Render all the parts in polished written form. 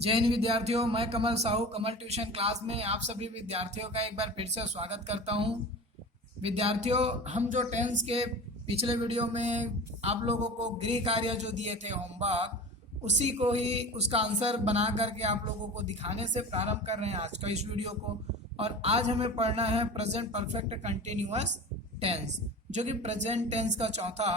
जय हिंद विद्यार्थियों, मैं कमल साहू कमल ट्यूशन क्लास में आप सभी विद्यार्थियों का एक बार फिर से स्वागत करता हूं। विद्यार्थियों, हम जो टेंस के पिछले वीडियो में आप लोगों को गृह कार्य जो दिए थे होमवर्क, उसी को ही उसका आंसर बना करके आप लोगों को दिखाने से प्रारंभ कर रहे हैं आज का इस वीडियो को। और आज हमें पढ़ना है प्रेजेंट परफेक्ट कंटिन्यूअस टेंस, जो कि प्रेजेंट टेंस का चौथा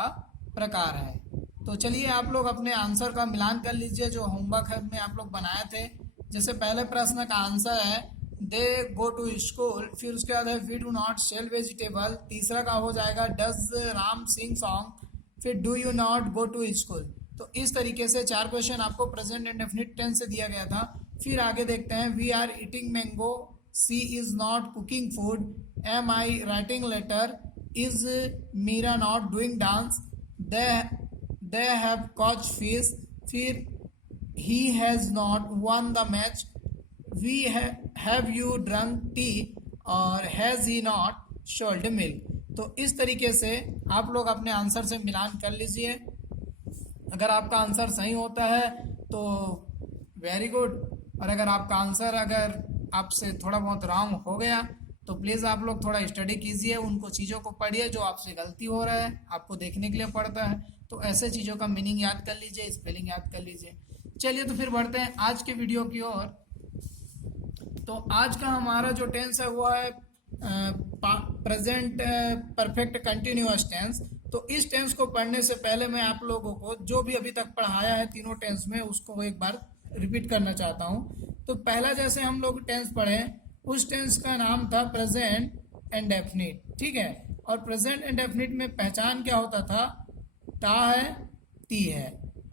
प्रकार है। तो चलिए आप लोग अपने आंसर का मिलान कर लीजिए जो होमवर्क में आप लोग बनाए थे। जैसे पहले प्रश्न का आंसर है दे गो टू स्कूल, फिर उसके बाद है we do not sell vegetable, तीसरा का हो जाएगा डज राम सिंग सॉन्ग, फिर do you not go to school. तो इस तरीके से चार क्वेश्चन आपको प्रेजेंट इंडेफिनिट टेंस से दिया गया था। फिर आगे देखते हैं we are eating mango, she is not cooking food, am I writing letter, is Meera not doing dance, they have caught fish, फिर he has not won the match, we have you drunk tea और has he not sold milk। तो इस तरीके से आप लोग अपने answer से मिलान कर लीजिए। अगर आपका आंसर सही होता है तो वेरी गुड, और अगर आपका आंसर अगर आपसे थोड़ा बहुत रॉन्ग हो गया तो प्लीज़ आप लोग थोड़ा स्टडी कीजिए, उनको चीज़ों को पढ़िए जो आपसे गलती हो रहा है, आपको देखने के लिए पड़ता है। तो ऐसे चीज़ों का मीनिंग याद कर लीजिए, स्पेलिंग याद कर लीजिए। चलिए तो फिर बढ़ते हैं आज के वीडियो की ओर। तो आज का हमारा जो टेंस है वो है प्रेजेंट परफेक्ट कंटिन्यूअस टेंस। तो इस टेंस को पढ़ने से पहले मैं आप लोगों को जो भी अभी तक पढ़ाया है तीनों टेंस में उसको एक बार रिपीट करना चाहता हूँ। तो पहला जैसे हम लोग टेंस पढ़े, उस टेंस का नाम था प्रेजेंट इंडेफिनिट, ठीक है। और प्रेजेंट इंडेफिनिट में पहचान क्या होता था, ता है ती है,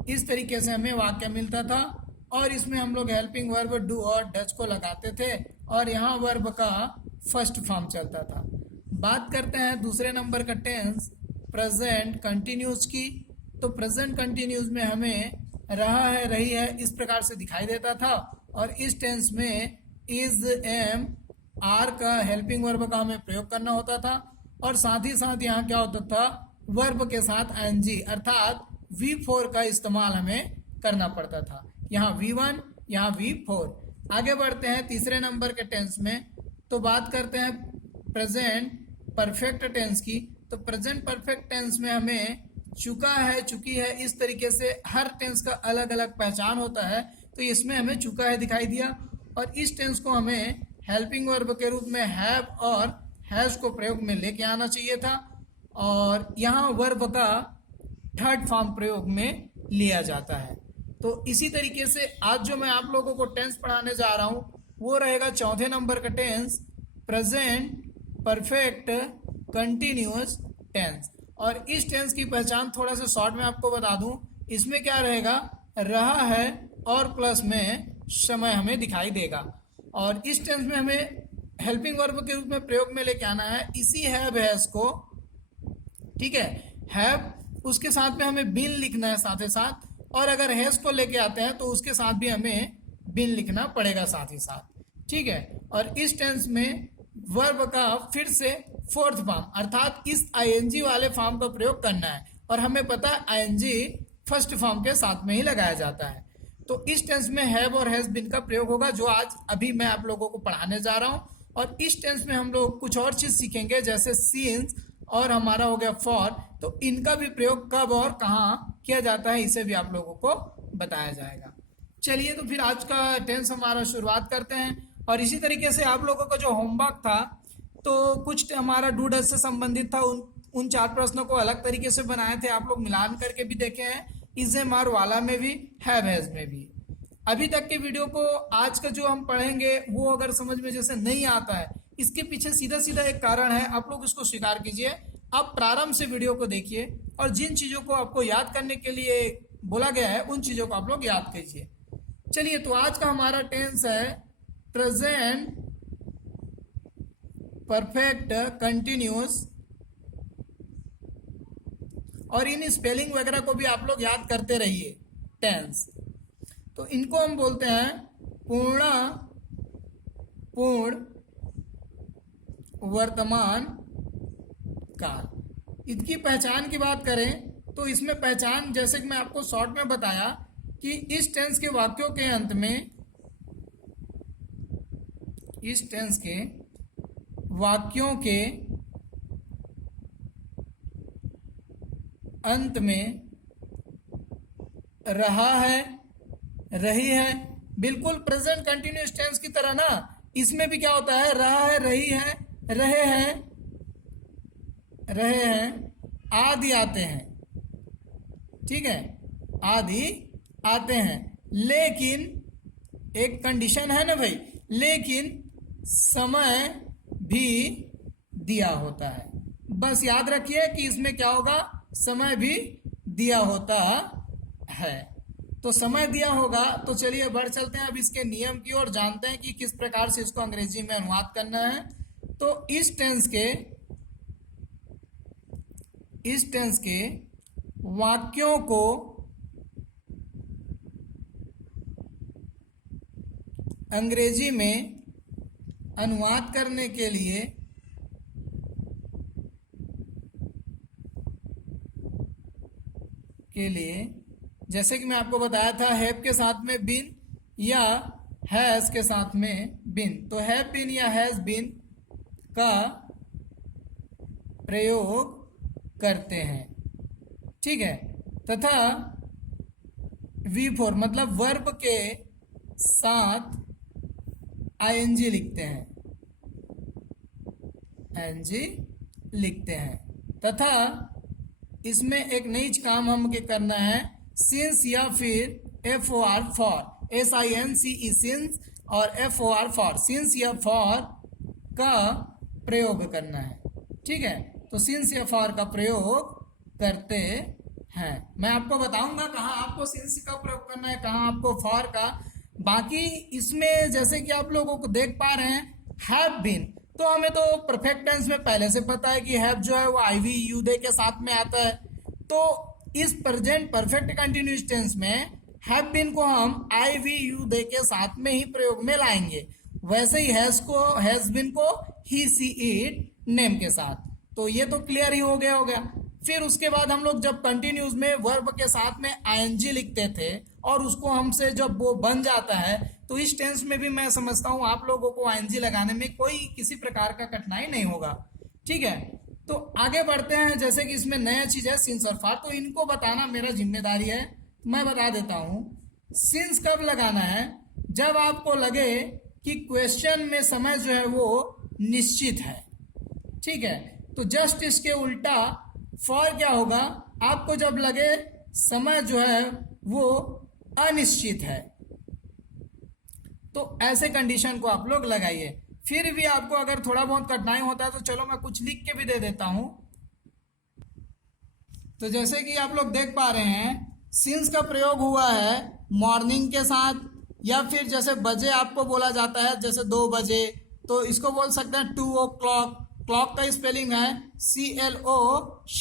इस तरीके से हमें वाक्य मिलता था। और इसमें हम लोग हेल्पिंग वर्ब डू और डज को लगाते थे और यहाँ वर्ब का फर्स्ट फॉर्म चलता था। बात करते हैं दूसरे नंबर का टेंस प्रेजेंट कंटिन्यूस की। तो प्रेजेंट कंटिन्यूस में हमें रहा है रही है इस प्रकार से दिखाई देता था, और इस टेंस में इज एम आर का हेल्पिंग वर्ब का हमें प्रयोग करना होता था। और साथ ही साथ यहाँ क्या होता था, वर्ब के साथ एनजी अर्थात V4 का इस्तेमाल हमें करना पड़ता था। यहाँ V1, यहाँ V4। आगे बढ़ते हैं तीसरे नंबर के टेंस में। तो बात करते हैं प्रेजेंट परफेक्ट टेंस की। तो प्रेजेंट परफेक्ट टेंस में हमें चुका है, चुकी है, इस तरीके से हर टेंस का अलग अलग पहचान होता है। तो इसमें हमें चुका है दिखाई दिया, और इस टेंस को हमें हेल्पिंग वर्ब के रूप में हैव और हैज को प्रयोग में लेके आना चाहिए था, और यहाँ वर्ब का थर्ड फॉर्म प्रयोग में लिया जाता है। तो इसी तरीके से आज जो मैं आप लोगों को टेंस पढ़ाने जा रहा हूँ वो रहेगा चौथे नंबर का tense present perfect continuous tense. और इस टेंस की पहचान थोड़ा सा शॉर्ट में आपको बता दूं, इसमें क्या रहेगा, रहा है और प्लस में समय हमें दिखाई देगा। और इस टेंस में हमें हेल्पिंग वर्ब के रूप में प्रयोग में लेके आना है इसी हैव हैज को, ठीक है। हैव उसके साथ में हमें बीन लिखना है साथ ही साथ, और अगर हैज को लेके आते हैं तो उसके साथ भी हमें बीन लिखना पड़ेगा साथ ही साथ, ठीक है। और इस टेंस में वर्ब का फिर से फोर्थ फॉर्म अर्थात इस आईएनजी वाले फॉर्म का प्रयोग करना है, और हमें पता है आईएनजी फर्स्ट फॉर्म के साथ में ही लगाया जाता है। तो इस टेंस में हैव और हैज बीन का प्रयोग होगा जो आज अभी मैं आप लोगों को पढ़ाने जा रहा हूँ। और इस टेंस में हम लोग कुछ और चीज सीखेंगे जैसे सिंस और हमारा हो गया फॉर। तो इनका भी प्रयोग कब और कहाँ किया जाता है इसे भी आप लोगों को बताया जाएगा। चलिए तो फिर आज का टेंस हमारा शुरुआत करते हैं। और इसी तरीके से आप लोगों का जो होमवर्क था तो कुछ हमारा डू डज से संबंधित था, उन चार प्रश्नों को अलग तरीके से बनाए थे, आप लोग मिलान करके भी देखे हैं, इज एम आर वाला में भी, हैव हैज में भी। अभी तक के वीडियो को आज का जो हम पढ़ेंगे वो अगर समझ में जैसे नहीं आता है, इसके पीछे सीधा सीधा एक कारण है, आप लोग इसको स्वीकार कीजिए। आप प्रारंभ से वीडियो को देखिए और जिन चीजों को आपको याद करने के लिए बोला गया है उन चीजों को आप लोग याद कीजिए। चलिए तो आज का हमारा टेंस है प्रेजेंट परफेक्ट कंटिन्यूअस, और इन स्पेलिंग वगैरह को भी आप लोग याद करते रहिए। टेंस तो इनको हम बोलते हैं पूर्ण वर्तमान काल। इसकी पहचान की बात करें तो इसमें पहचान जैसे कि मैं आपको शॉर्ट में बताया कि इस टेंस के वाक्यों के अंत में इस टेंस के वाक्यों के अंत में रहा है, रही है, बिल्कुल प्रेजेंट कंटिन्यूअस टेंस की तरह ना, इसमें भी क्या होता है, रहा है, रही है, रहे हैं, रहे हैं, आदि आते हैं, ठीक है, आदि आते हैं, लेकिन एक कंडीशन है ना भाई, लेकिन समय भी दिया होता है। बस याद रखिए कि इसमें क्या होगा, समय भी दिया होता है। तो समय दिया होगा, तो चलिए बढ़ चलते हैं अब इसके नियम की ओर, जानते हैं कि किस प्रकार से इसको अंग्रेजी में अनुवाद करना है। तो इस टेंस के वाक्यों को अंग्रेजी में अनुवाद करने के लिए जैसे कि मैं आपको बताया था, हैव के साथ में बीन या हैज के साथ में बीन, तो हैव बीन या हैज बीन का प्रयोग करते हैं, ठीक है, तथा V4 मतलब वर्ब के साथ आईएनजी लिखते हैं, आईएनजी लिखते हैं, तथा इसमें एक नई काम हम के करना है, सिंस या फिर FOR फॉर, SINCE सिंस और FOR फॉर, सिंस या फॉर का प्रयोग करना है, ठीक है। तो सिंस या फॉर का प्रयोग करते हैं। मैं आपको बताऊंगा कहाँ आपको सिंस का प्रयोग करना है, कहाँ आपको फॉर का। बाकी इसमें जैसे कि आप लोगों को देख पा रहे हैं, हैव बीन, तो हमें तो परफेक्ट टेंस में पहले से पता है कि हैव जो है वो IV यू दे के साथ में आता है। तो इस प्रेजेंट परफेक्ट कंटिन्यूअस टेंस में हैव बीन को हम IV यू दे के साथ में ही प्रयोग में लाएंगे, वैसे ही हैज बीन को ही सी इट नेम के साथ। तो ये तो क्लियर ही हो गया। फिर उसके बाद हम लोग जब कंटिन्यूस में वर्ब के साथ में आईएनजी लिखते थे और उसको हमसे जब वो बन जाता है, तो इस टेंस में भी मैं समझता हूँ आप लोगों को आईएनजी लगाने में कोई किसी प्रकार का कठिनाई नहीं होगा, ठीक है। तो आगे बढ़ते हैं, जैसे कि इसमें नया चीज है सिंस और फॉर, तो इनको बताना मेरा जिम्मेदारी है। मैं बता देता हूँ, सिंस कब लगाना है, जब आपको लगे कि क्वेश्चन में समय जो है वो निश्चित है, ठीक है। तो जस्ट इसके उल्टा फॉर क्या होगा, आपको जब लगे समय जो है वो अनिश्चित है, तो ऐसे कंडीशन को आप लोग लगाइए। फिर भी आपको अगर थोड़ा बहुत कठिनाई होता है तो चलो मैं कुछ लिख के भी दे देता हूं। तो जैसे कि आप लोग देख पा रहे हैं, सिंस का प्रयोग हुआ है मॉर्निंग के साथ, या फिर जैसे बजे आपको बोला जाता है, जैसे 2 बजे, तो इसको बोल सकते हैं 2 o'clock। क्लॉक का स्पेलिंग है CLOCK,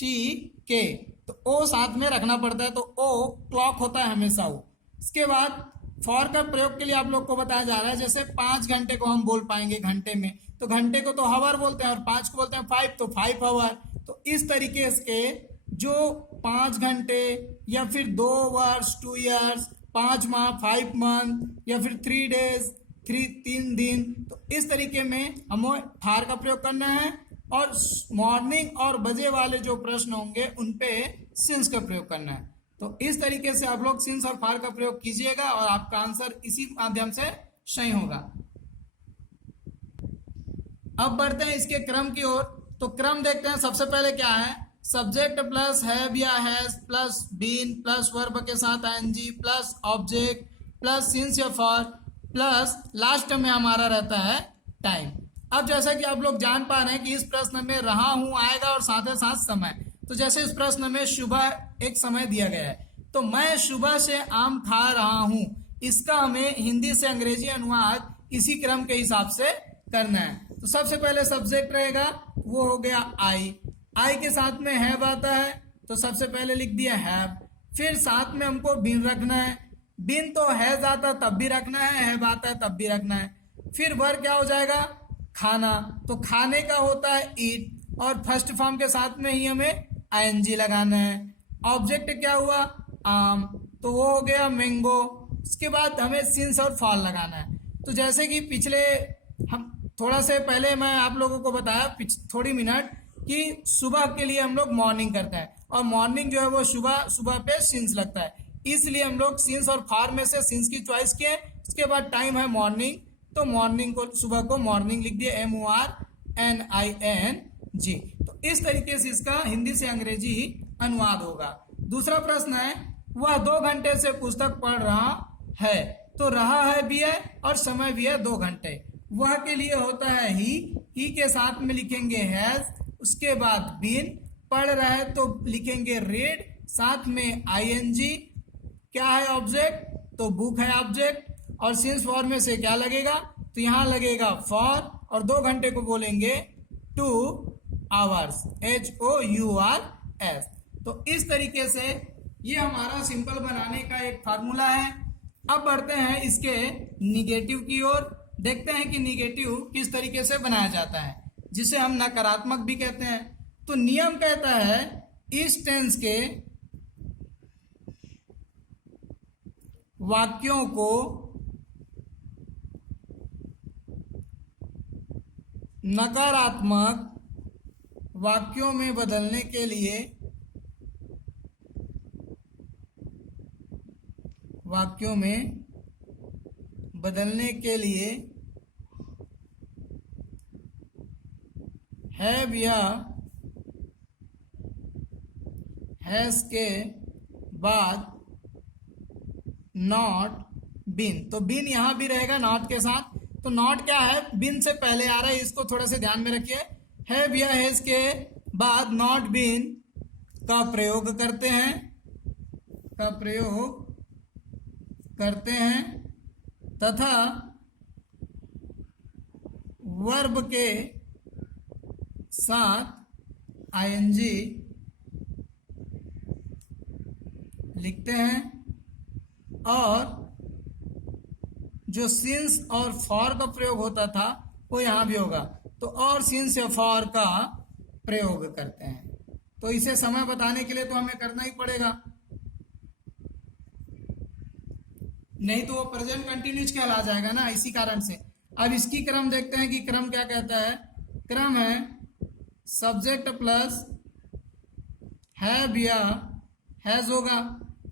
तो ओ साथ में रखना पड़ता है, तो ओ क्लॉक होता है हमेशा वो। इसके बाद फॉर का प्रयोग के लिए आप लोग को बताया जा रहा है, जैसे 5 घंटे को हम बोल पाएंगे घंटे में, तो घंटे को तो हावर बोलते हैं और 5 को बोलते हैं 5, तो 5 हावर। तो इस तरीके से जो 5 घंटे या फिर 2 वर्ष 2 ईयर्स, 5 माह 5 मंथ, या फिर 3 डेज 3 दिन, तो इस तरीके में हमें फार का प्रयोग करना है। और मॉर्निंग और बजे वाले जो प्रश्न होंगे उन पे सिंस का प्रयोग करना है। तो इस तरीके से आप लोग सिंस और फार का प्रयोग कीजिएगा और आपका आंसर इसी माध्यम से सही होगा। अब बढ़ते हैं इसके क्रम की ओर। तो क्रम देखते हैं, सबसे पहले क्या है, सब्जेक्ट प्लस हैव या has plus been plus verb के साथ I N G plus object plus since या फॉर प्लस लास्ट में हमारा रहता है टाइम। अब जैसा कि आप लोग जान पा रहे हैं कि इस प्रश्न में रहा हूं आएगा और साथ ही साथ समय। तो जैसे इस प्रश्न में सुबह एक समय दिया गया है, तो मैं सुबह से आम खा रहा हूं, इसका हमें हिंदी से अंग्रेजी अनुवाद इसी क्रम के हिसाब से करना है। तो सबसे पहले सब्जेक्ट रहेगा, वो हो गया आई के साथ में हैव आता है, तो सबसे पहले लिख दिया हैव। फिर साथ में हमको बीन रखना है, बीन तो हैज आता तब भी रखना है, हैव आता है तब भी रखना है। फिर वर्ब क्या हो जाएगा, खाना, तो खाने का होता है ईट, और फर्स्ट फॉर्म के साथ में ही हमें आईएनजी लगाना है। ऑब्जेक्ट क्या हुआ, आम, तो वो हो गया मैंगो। उसके बाद हमें सिंस और फॉर लगाना है। तो जैसे कि पिछले हम थोड़ा से पहले मैं आप लोगों को बताया थोड़ी मिनट कि सुबह के लिए हम लोग मॉर्निंग करते हैं, और मॉर्निंग जो है वो सुबह सुबह पे सिंस लगता है, इसलिए हम लोग सिंस और फॉर में से सिंस की चॉइस किए। उसके बाद टाइम है मॉर्निंग, तो मॉर्निंग को, सुबह को मॉर्निंग लिख दिए, MORNING। तो इस तरीके से इसका हिंदी से अंग्रेजी अनुवाद होगा। दूसरा प्रश्न है, वह 2 घंटे से पुस्तक पढ़ रहा है, तो रहा है भी है और समय भी है 2 घंटे। वह के लिए होता है ही के साथ में लिखेंगे हैज, उसके बाद बीन, पढ़ रहा है तो लिखेंगे रीड, साथ में ING। क्या है ऑब्जेक्ट, तो बुक है ऑब्जेक्ट, और सिंस फॉर में से क्या लगेगा, तो यहां लगेगा फॉर, और 2 घंटे को बोलेंगे 2 आवर्स, HOURS। तो इस तरीके से ये हमारा सिंपल बनाने का एक फार्मूला है। अब बढ़ते हैं इसके निगेटिव की ओर, देखते हैं कि निगेटिव किस तरीके से बनाया जाता है, जिसे हम नकारात्मक भी कहते हैं। तो नियम कहता है इस टेंस के वाक्यों को नकारात्मक वाक्यों में बदलने के लिए हैव या हैज के बाद नॉट बीन, तो बीन यहां भी रहेगा नॉट के साथ। तो नॉट क्या है, बीन से पहले आ रहा है, इसको थोड़ा से ध्यान में रखिए। हैव या हैज के बाद नॉट बीन का प्रयोग करते हैं तथा वर्ब के साथ ING लिखते हैं, और जो सिंस और फॉर का प्रयोग होता था वो यहां भी होगा, तो और सिंस या फॉर का प्रयोग करते हैं। तो इसे समय बताने के लिए तो हमें करना ही पड़ेगा, नहीं तो वो प्रेजेंट कंटिन्यूस कहला जाएगा ना, इसी कारण से। अब इसकी क्रम देखते हैं कि क्रम क्या कहता है। क्रम है सब्जेक्ट प्लस हैव या हैज होगा,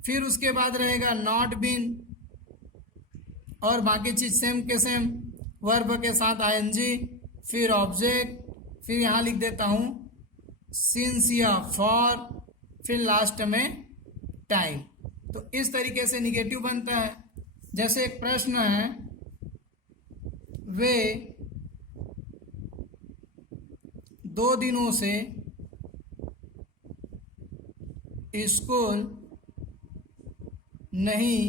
फिर उसके बाद रहेगा नॉट बीन, और बाकी चीज सेम के सेम, वर्ब के साथ ING, फिर ऑब्जेक्ट, फिर यहां लिख देता हूं सिंस या फॉर, फिर लास्ट में टाइम। तो इस तरीके से निगेटिव बनता है। जैसे एक प्रश्न है, वे 2 दिनों से स्कूल नहीं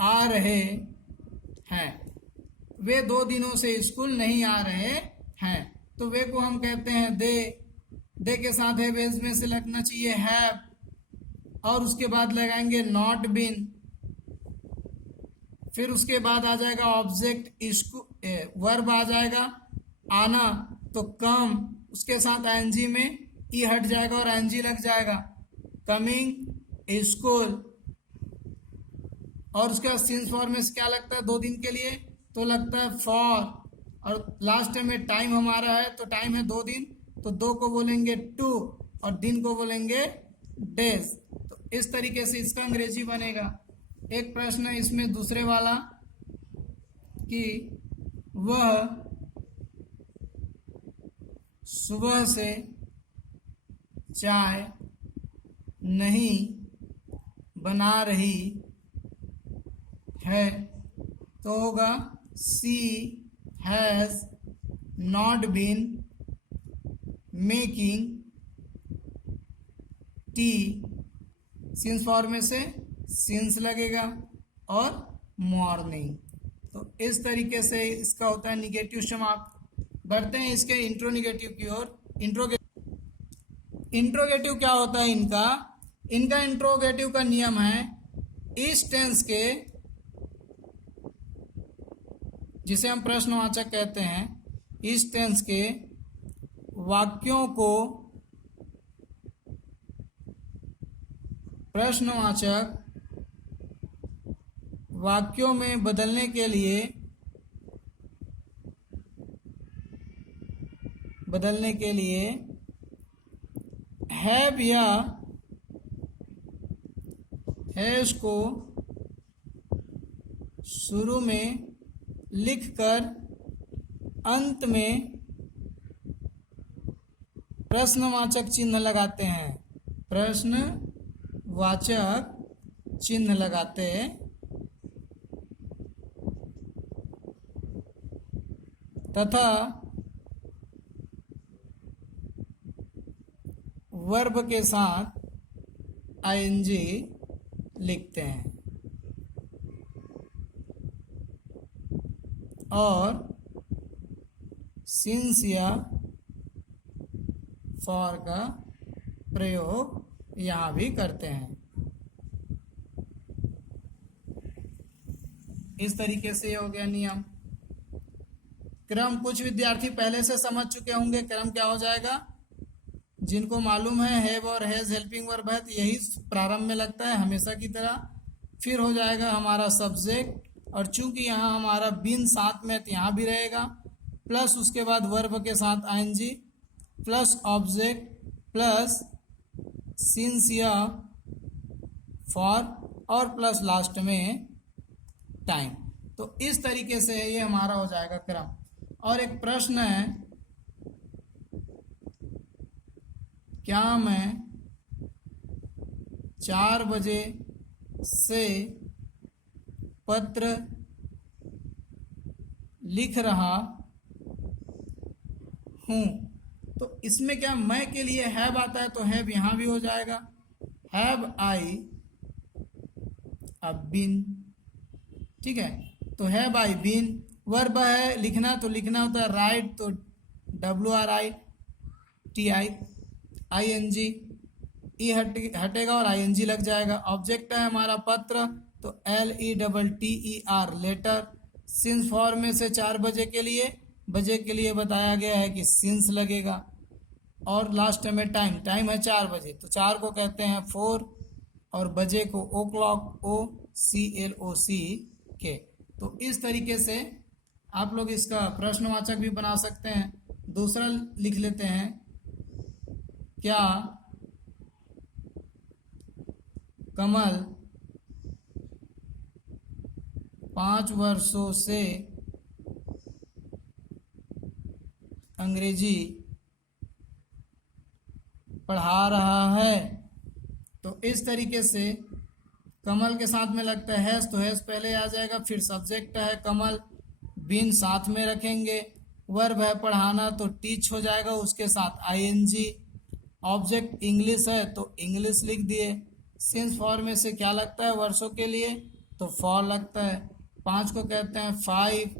आ रहे हैं। वे 2 दिनों से स्कूल नहीं आ रहे हैं, तो वे को हम कहते हैं दे के साथ है वेज में से लगना चाहिए हैव, और उसके बाद लगाएंगे नॉट बीन, फिर उसके बाद आ जाएगा ऑब्जेक्ट वर्ब आ जाएगा आना, तो कम, उसके साथ ING में ई हट जाएगा और ING लग जाएगा, कमिंग स्कूल, और उसके बाद सिंस फॉर में क्या लगता है 2 दिन के लिए, तो लगता है फॉर, और लास्ट में टाइम हमारा है, तो टाइम है 2 दिन, तो 2 को बोलेंगे 2 और दिन को बोलेंगे डेज। तो इस तरीके से इसका अंग्रेजी बनेगा। एक प्रश्न है इसमें दूसरे वाला कि वह सुबह से चाय नहीं बना रही है, तो होगा she has not been making tea, since for में से सिंस लगेगा, और मॉर्निंग। तो इस तरीके से इसका होता है निगेटिव समाप्त। बढ़ते हैं इसके इंट्रोनिगेटिव की ओर। इंट्रोगेटिव क्या होता है इनका इंट्रोगेटिव का नियम है इस टेंस के, जिसे हम प्रश्नवाचक कहते हैं, इस टेंस के वाक्यों को प्रश्नवाचक वाक्यों में बदलने के लिए बदलने के लिए हैव या हैज को शुरू में लिखकर अंत में प्रश्नवाचक चिन्ह लगाते हैं। प्रश्नवाचक चिन्ह लगाते तथा वर्ब के साथ आईएनजी लिखते हैं और सिंस या फॉर का प्रयोग यहाँ भी करते हैं। इस तरीके से हो गया नियम। क्रम कुछ विद्यार्थी पहले से समझ चुके होंगे। क्रम क्या हो जाएगा, जिनको मालूम है हैव और हैज हेल्पिंग वर्ब है तो यही प्रारंभ में लगता है हमेशा की तरह। फिर हो जाएगा हमारा सब्जेक्ट, और चूंकि यहाँ हमारा बीन साथ में तो यहाँ भी रहेगा, प्लस उसके बाद वर्ब के साथ I N G, plus object, plus since या फॉर, और प्लस लास्ट में टाइम। तो इस तरीके से ये हमारा हो जाएगा क्रम। और एक प्रश्न है, क्या मैं 4 बजे से पत्र लिख रहा हूं? तो इसमें क्या मैं के लिए हैव आता है तो हैव यहां भी हो जाएगा, हैव आई अ बीन। ठीक है, तो हैव आई बीन। वर्ब है लिखना, तो लिखना होता है राइट, तो WRITI, ING ई हटेगा और ING लग जाएगा। ऑब्जेक्ट है हमारा पत्र, तो LETTER लेटर। सिंस फॉर में से 4 बजे के लिए बताया गया है कि सिंस लगेगा, और लास्ट में टाइम है 4 बजे, तो 4 को कहते हैं 4 और बजे को ओ क्लॉक, OCLOC के। तो इस तरीके से आप लोग इसका प्रश्नवाचक भी बना सकते हैं। दूसरा लिख लेते हैं, क्या कमल 5 वर्षों से अंग्रेजी पढ़ा रहा है? तो इस तरीके से कमल के साथ में लगता है हैज, तो हैज पहले आ जाएगा, फिर सब्जेक्ट है कमल, बीन साथ में रखेंगे, वर्ब है पढ़ाना तो टीच हो जाएगा, उसके साथ ING। ऑब्जेक्ट इंग्लिश है तो इंग्लिश लिख दिए। सिंस फॉर में से क्या लगता है वर्षों के लिए, तो फॉर लगता है। 5 को कहते हैं 5,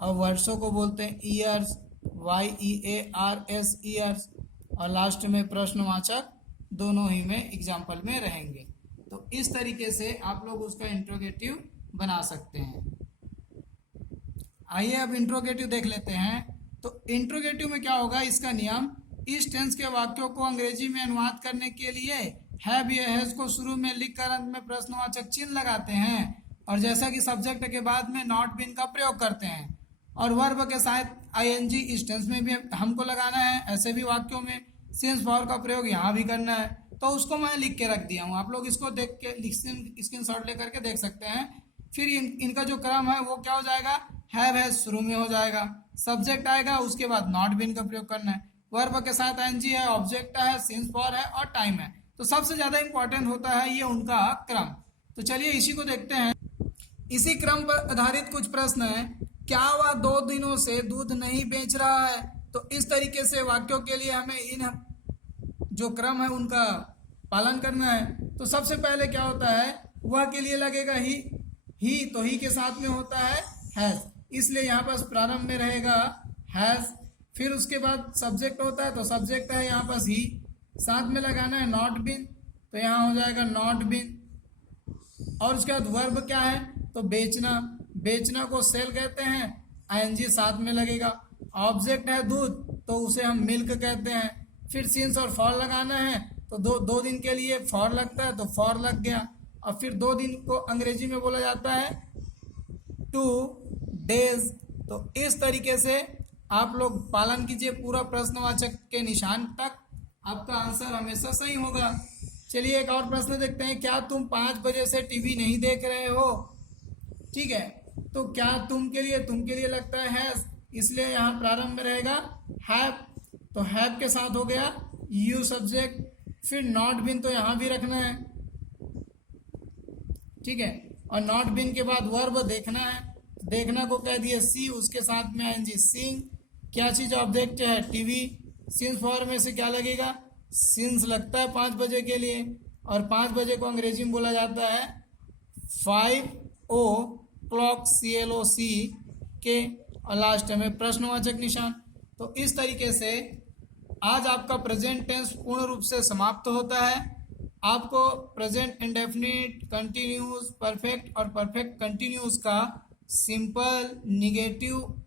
और वर्षों को बोलते हैं ईयर्स, YEARS ईयर्स, और लास्ट में प्रश्नवाचक दोनों ही में एग्जाम्पल में रहेंगे। तो इस तरीके से आप लोग उसका इंट्रोगेटिव बना सकते हैं। आइए अब इंट्रोगेटिव देख लेते हैं। तो इंट्रोगेटिव में क्या होगा, इसका नियम, इस टेंस के वाक्यों को अंग्रेजी में अनुवाद करने के लिए हैव या हैज को शुरू में लिखकर अंत में प्रश्नवाचक चिन्ह लगाते हैं, और जैसा कि सब्जेक्ट के बाद में नॉट बीन का प्रयोग करते हैं, और वर्ब के साथ ING इस टेंस में भी हमको लगाना है। ऐसे भी वाक्यों में सिंस फॉर का प्रयोग यहाँ भी करना है। तो उसको मैं लिख के रख दिया हूँ, आप लोग इसको देख के स्क्रीनशॉट लेकर के देख सकते हैं। फिर इनका जो क्रम है वो क्या हो जाएगा, हैव हैज शुरू में हो जाएगा, सब्जेक्ट आएगा, उसके बाद नॉट बीन का प्रयोग करना है, वर्ब के साथ ING है, ऑब्जेक्ट है, सिंस फॉर है और टाइम है। तो सबसे ज्यादा इंपॉर्टेंट होता है ये उनका क्रम। तो चलिए इसी को देखते हैं। इसी क्रम पर आधारित कुछ प्रश्न है। क्या वह 2 दिनों से दूध नहीं बेच रहा है? तो इस तरीके से वाक्यों के लिए हमें इन जो क्रम है उनका पालन करना है। तो सबसे पहले क्या होता है, वह के लिए लगेगा ही, तो ही के साथ में होता है हैज, इसलिए यहाँ पर प्रारंभ में रहेगा हैज। फिर उसके बाद सब्जेक्ट होता है, तो सब्जेक्ट है यहाँ पर ही, साथ में लगाना है नॉट बीन, तो यहाँ हो जाएगा नॉट बीन। और उसके बाद वर्ब क्या है, तो बेचना को सेल कहते हैं, ING साथ में लगेगा। ऑब्जेक्ट है दूध, तो उसे हम मिल्क कहते हैं। फिर सिंस और फॉर लगाना है, तो दो दिन के लिए फॉर लगता है, तो फॉर लग गया। और फिर 2 दिन को अंग्रेजी में बोला जाता है 2 days। तो इस तरीके से आप लोग पालन कीजिए पूरा प्रश्नवाचक के निशान तक, आपका आंसर हमेशा सही होगा। चलिए एक और प्रश्न देखते हैं। क्या तुम 5 बजे से टीवी नहीं देख रहे हो? ठीक है, तो क्या तुम के लिए लगता है, इसलिए यहाँ प्रारंभ में रहेगा हैव, तो हैव के साथ हो गया यू सब्जेक्ट, फिर नॉट बीन तो यहाँ भी रखना है, ठीक है, और नॉट बीन के बाद वर्ब देखना है, देखना को कह दिए सी, उसके साथ में आएंगे सीइंग, क्या चीज ऑब्जेक्ट है, टीवी, सिंस फॉर में से क्या लगेगा, सिंस लगता है 5 बजे के लिए, और 5 बजे को अंग्रेजी में बोला जाता है 5 o'clock, CLOC के, और लास्ट में प्रश्नवाचक निशान। तो इस तरीके से आज आपका प्रेजेंट टेंस पूर्ण रूप से समाप्त होता है। आपको प्रेजेंट इंडेफिनिट, कंटिन्यूस, परफेक्ट और परफेक्ट कंटिन्यूस का सिंपल, निगेटिव,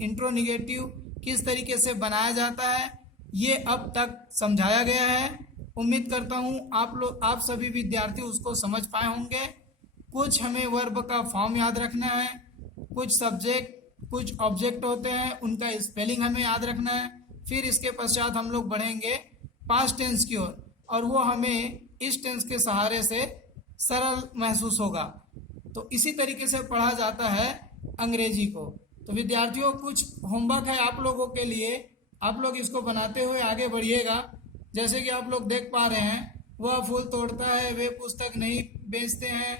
इंट्रोनिगेटिव किस तरीके से बनाया जाता है ये अब तक समझाया गया है। उम्मीद करता हूँ आप सभी विद्यार्थी उसको समझ पाए होंगे। कुछ हमें वर्ब का फॉर्म याद रखना है, कुछ सब्जेक्ट, कुछ ऑब्जेक्ट होते हैं, उनका स्पेलिंग हमें याद रखना है, फिर इसके पश्चात हम लोग बढ़ेंगे पास्ट टेंस की ओर, और वो हमें इस टेंस के सहारे से सरल महसूस होगा। तो इसी तरीके से पढ़ा जाता है अंग्रेजी को। तो विद्यार्थियों कुछ होमवर्क है आप लोगों के लिए, आप लोग इसको बनाते हुए आगे बढ़िएगा। जैसे कि आप लोग देख पा रहे हैं, वह फूल तोड़ता है, वे पुस्तक नहीं बेचते हैं,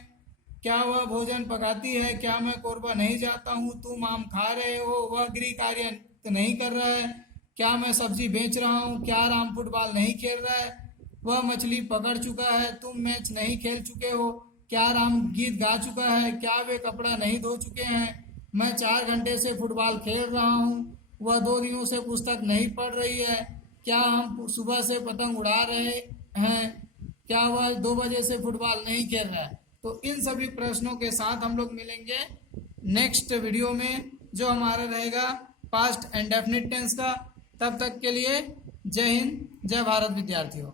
क्या वह भोजन पकाती है, क्या मैं कोरबा नहीं जाता हूँ, तुम आम खा रहे हो, वह गृह कार्य नहीं कर रहा है, क्या मैं सब्जी बेच रहा हूँ, क्या राम फुटबॉल नहीं खेल रहा है, वह मछली पकड़ चुका है, तुम मैच नहीं खेल चुके हो, क्या राम गीत गा चुका है, क्या वे कपड़ा नहीं धो चुके हैं, मैं 4 घंटे से फुटबॉल खेल रहा हूँ, वह 2 दिनों से पुस्तक नहीं पढ़ रही है, क्या हम सुबह से पतंग उड़ा रहे हैं, क्या वह 2 बजे से फुटबॉल नहीं खेल रहा है। तो इन सभी प्रश्नों के साथ हम लोग मिलेंगे नेक्स्ट वीडियो में, जो हमारा रहेगा पास्ट इंडेफिनिट टेंस का। तब तक के लिए जय हिंद, जय भारत विद्यार्थियों।